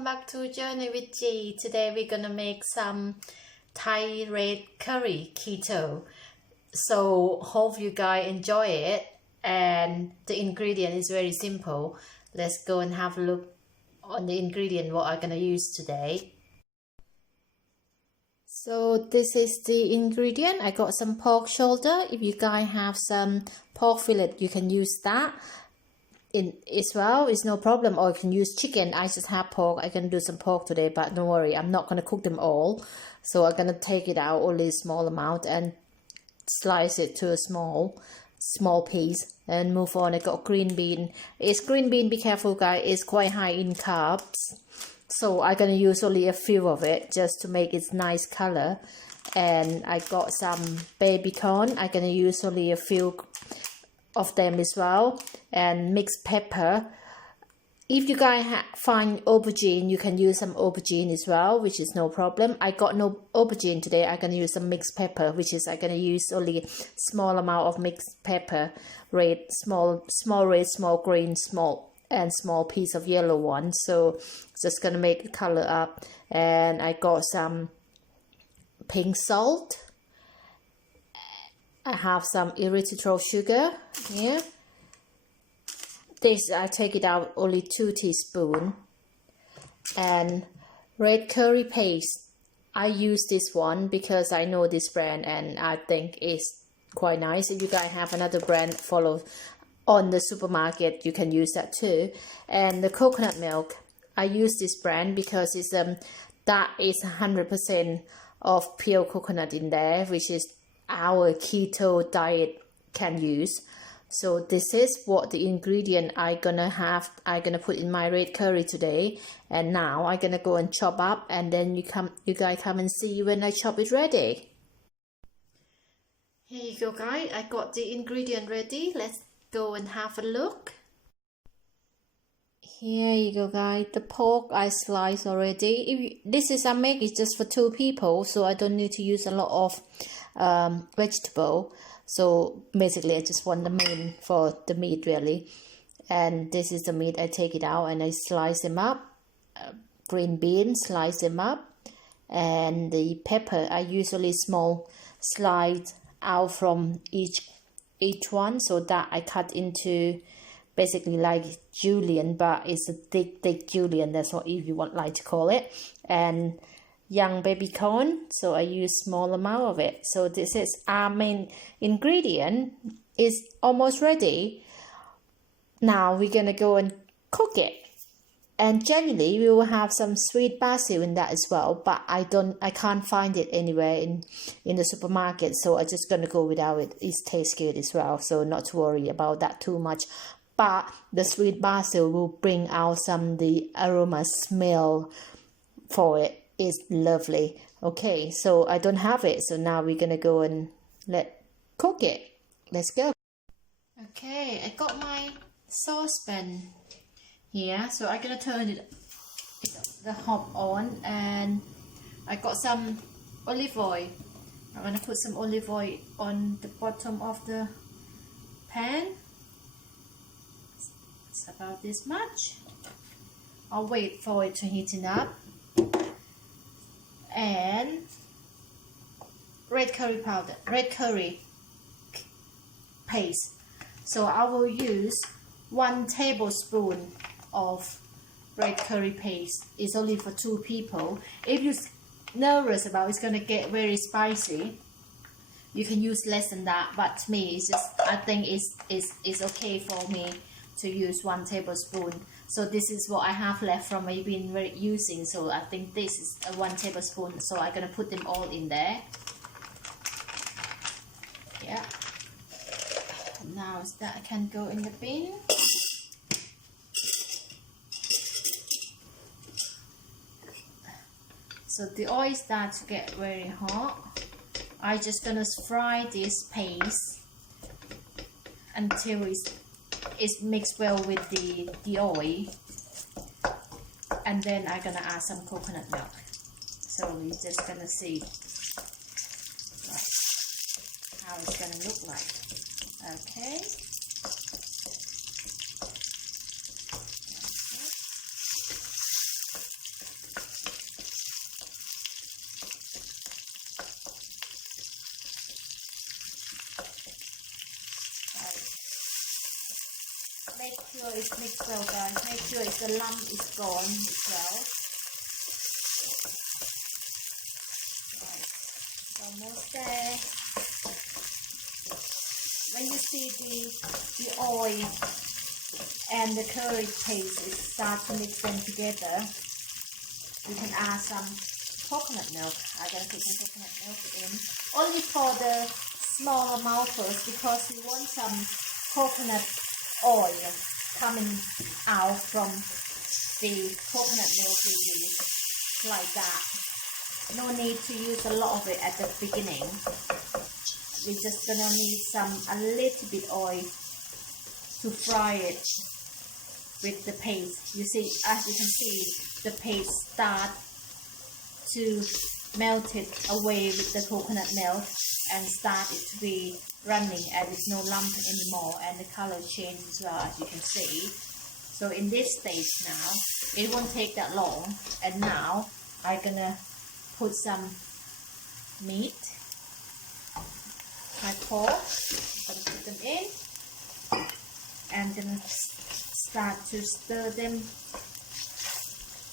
welcome back to Journey with G. Today we're gonna make some Thai red curry keto. So hope you guys enjoy it, and the ingredient is very simple. Let's go and have a look on the ingredient what I'm gonna use today. So this is the ingredient. I got some pork shoulder. If you guys have some pork fillet, you can use that in as well. It's no problem. Or you can use chicken. I just have pork. I can do some pork today, but don't worry, I'm not gonna cook them all. So I'm gonna take it out only a small amount and slice it to a small piece and move on. I got green bean. It's green bean, be careful guys, it's quite high in carbs, so I'm gonna use only a few of it just to make it nice color. And I got some baby corn. I'm gonna use only a few of them as well, and mixed pepper. If you guys find aubergine, you can use some aubergine as well, which is no problem. I got no aubergine today. I'm gonna use some mixed pepper, which is I'm gonna use only small amount of mixed pepper, red, small red, small green, small piece of yellow one. So just gonna make the color up. And I got some pink salt. I have some erythritol sugar here. This I take it out only 2 teaspoons. And red curry paste. I use this one because I know this brand and I think it's quite nice. If you guys have another brand follow on the supermarket, you can use that too. And the coconut milk, I use this brand because it's that is 100% of pure coconut in there, which is our keto diet can use. So this is what the ingredient I'm gonna put in my red curry today. And now I'm gonna go and chop up, and then you guys come and see when I chop it ready. Here you go guys, I got the ingredient ready. Let's go and have a look. Here you go guys, the pork I sliced already. This is I make it just for 2 people, so I don't need to use a lot of vegetable. So basically I just want the main for the meat really. And this is the meat. I take it out and I slice them up. Green beans, slice them up. And the pepper I usually small slice out from each one, so that I cut into basically like julienne, but it's a thick julienne, that's what if you like to call it. And young baby corn, so I use small amount of it. So this is our main ingredient, is almost ready. Now we're gonna go and cook it. And generally we will have some sweet basil in that as well, but I can't find it anywhere in the supermarket, so I'm just gonna go without it. It tastes good as well, so not to worry about that too much. But the sweet basil will bring out the aroma smell for it. It's lovely. Okay, so I don't have it, so now we're gonna go and cook it. Let's go. Okay, I got my saucepan here, so I'm gonna turn the hob on, and I got some olive oil. I'm gonna put some olive oil on the bottom of the pan. It's about this much. I'll wait for it to heaten up. And red curry paste. So I will use 1 tablespoon of red curry paste. It's only for 2 people. If you're nervous about it's gonna get very spicy, you can use less than that. But to me, it's just I think it's okay for me to use 1 tablespoon. So this is what I have left from I've been using. So I think this is 1 tablespoon. So I'm gonna put them all in there. Yeah. Now that can go in the bin. So the oil starts to get very hot. I'm just gonna fry this paste until it's mixed well with the oil, and then I'm gonna add some coconut milk. So we're just gonna see how it's gonna look like. Okay. make sure it's mixed well, guys. Make sure the lump is gone as well. Right, it's almost there. When you see the oil and the curry paste start to mix them together, you can add some coconut milk. I'm going to put some coconut milk in. Only for the smaller mouthfuls, because we want some coconut oil coming out from the coconut milk we use, like that. No need to use a lot of it at the beginning. We're just going to need a little bit oil to fry it with the paste. You see, as you can see, the paste start to melt it away with the coconut milk and start it to be running, and there's no lump anymore, and the color changes as well, as you can see. So in this stage now, it won't take that long. And now I'm gonna put some meat, my pork. I'm gonna put them in and then start to stir them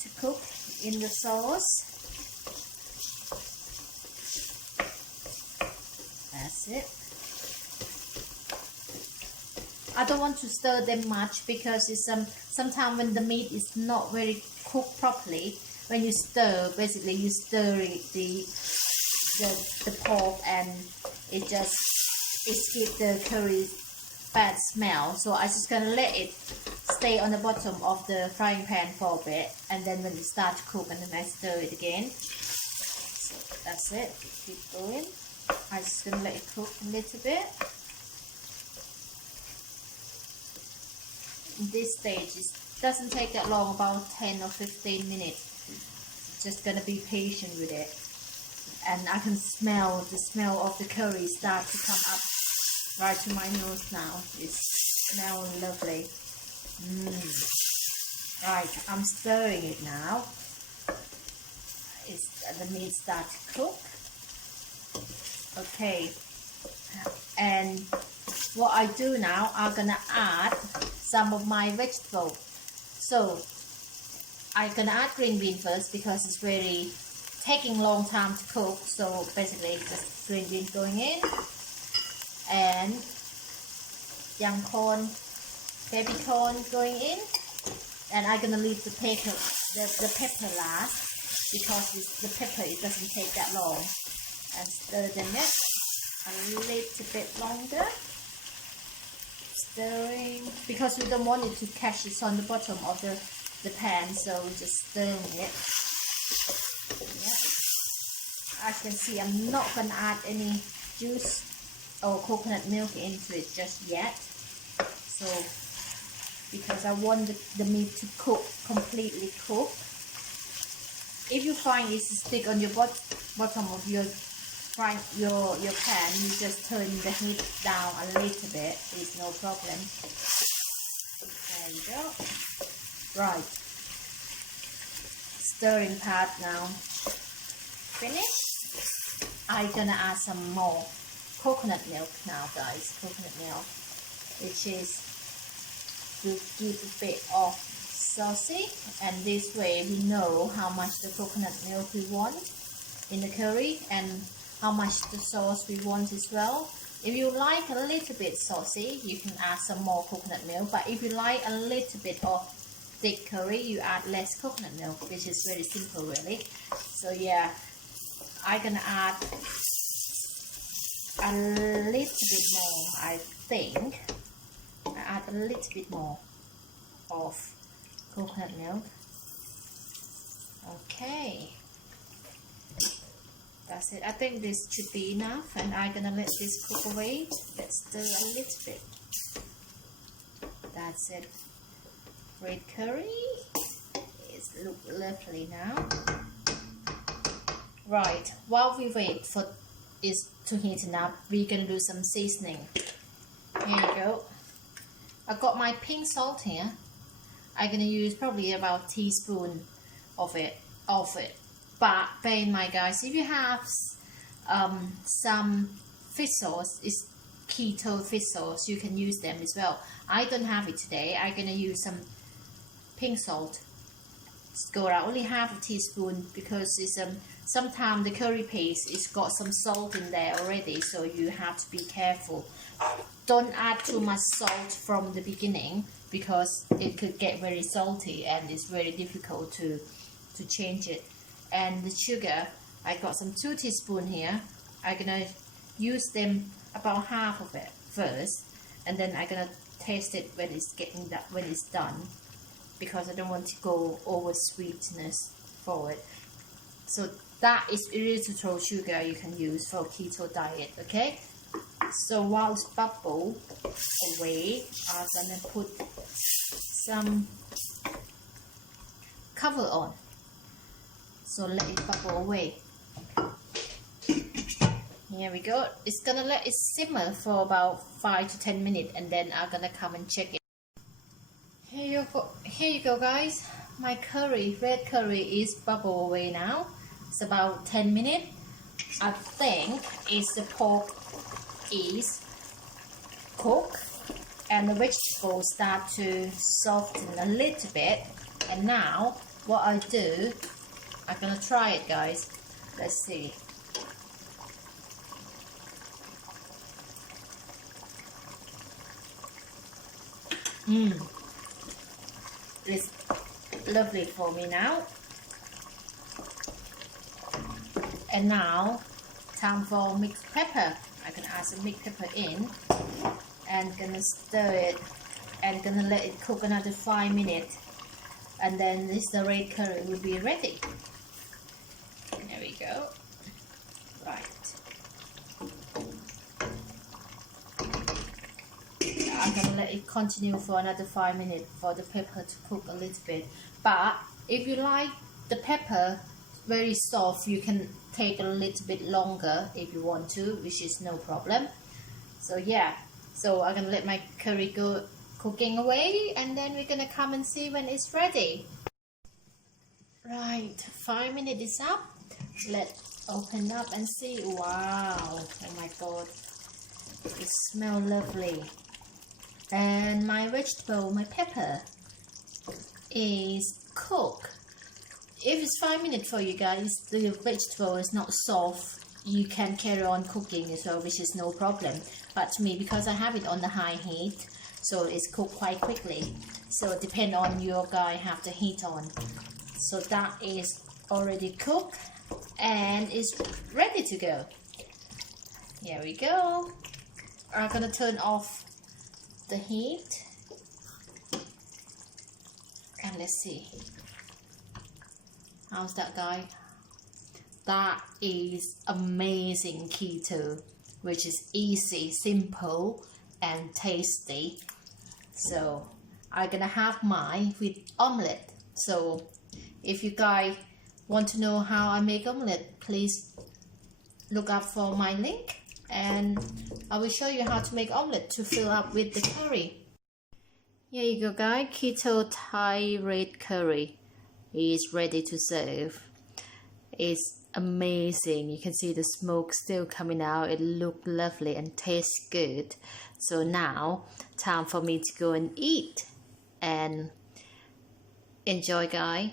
to cook in the sauce. That's it. I don't want to stir them much, because it's sometimes when the meat is not very cooked properly, when you stir, basically you stir the pork, and it gives the curry bad smell. So I'm just gonna let it stay on the bottom of the frying pan for a bit, and then when it starts to cook, and then I stir it again. So that's it. Keep going. I'm just gonna let it cook a little bit. In this stage, it doesn't take that long, about 10 or 15 minutes. Just gonna be patient with it. And I can smell the smell of the curry start to come up right to my nose now. It smells lovely. Right, I'm stirring it now. The meat starts to cook. Okay, and what I do now, I'm gonna add some of my vegetable. So I'm gonna add green bean first, because it's really taking long time to cook. So basically just green beans going in, and young corn, baby corn going in, and I'm gonna leave the pepper last, because the pepper, it doesn't take that long. And stir them a little bit longer. Stirring, because we don't want it to catch it on the bottom of the pan, so we're just stirring it. Yeah. As you can see, I'm not going to add any juice or coconut milk into it just yet. So, because I want the meat to cook, completely cook. If you find it stick on your bottom of your pan, you just turn the heat down a little bit. It's no problem. There you go. Right. Stirring part now finished. I'm gonna add some more coconut milk now, guys. Coconut milk, which is to give a bit of saucy, and this way we know how much the coconut milk we want in the curry, and how much the sauce we want as well. If you like a little bit saucy, you can add some more coconut milk, but if you like a little bit of thick curry, you add less coconut milk, which is very simple really. So yeah, I'm gonna add a little bit more. I think I add a little bit more of coconut milk. Okay, that's it. I think this should be enough, and I'm gonna let this cook away. Let's stir a little bit. That's it. Red curry. It looks lovely now. Right, while we wait for it to heaten up, we're gonna do some seasoning. Here you go. I've got my pink salt here. I'm gonna use probably about a teaspoon of it. But bear in mind, guys, if you have some fish sauce, it's keto fish sauce, you can use them as well. I don't have it today. I'm gonna use some pink salt. Go around only half a teaspoon because it's sometimes the curry paste it's got some salt in there already, so you have to be careful. Don't add too much salt from the beginning because it could get very salty and it's very difficult to change it. And the sugar, I got some 2 teaspoons here. I'm gonna use them about half of it first, and then I'm gonna taste it when it's done, because I don't want to go over sweetness for it. So that is erythritol sugar you can use for keto diet, okay? So while it's bubble away, I'm gonna put some cover on. So let it bubble away. Here we go. It's gonna let it simmer for about 5 to 10 minutes, and then I'm gonna come and check it. Here you go guys. My red curry is bubble away now. It's about 10 minutes. I think the pork is cooked and the vegetables start to soften a little bit. And now what I do, I'm gonna try it guys. Let's see. It's lovely for me now. And now, time for mixed pepper. I can add some mixed pepper in and gonna stir it and gonna let it cook another 5 minutes, and then the red curry will be ready. There we go. Right. I'm gonna let it continue for another 5 minutes for the pepper to cook a little bit. But if you like the pepper very soft, you can take a little bit longer if you want to, which is no problem. So yeah, so I'm gonna let my curry go cooking away, and then we're gonna come and see when it's ready. Right, 5 minutes is up. Let's open up and see. Wow, oh my god, it smells lovely. And my vegetable, my pepper is cooked. If it's 5 minutes for you guys, the vegetable is not soft, you can carry on cooking as well, which is no problem. But to me, because I have it on the high heat, so it's cooked quite quickly. So it depends on your guy have the heat on. So that is already cooked and is ready to go. Here we go. I'm gonna turn off the heat and let's see. How's that guy? That is amazing keto, which is easy, simple and tasty. So I'm gonna have mine with omelette. So if you guys want to know how I make omelette, please look up for my link and I will show you how to make omelette to fill up with the curry. Here you go guys, keto Thai red curry is ready to serve. It's amazing. You can see the smoke still coming out. It looks lovely and tastes good. So now time for me to go and eat and enjoy guys.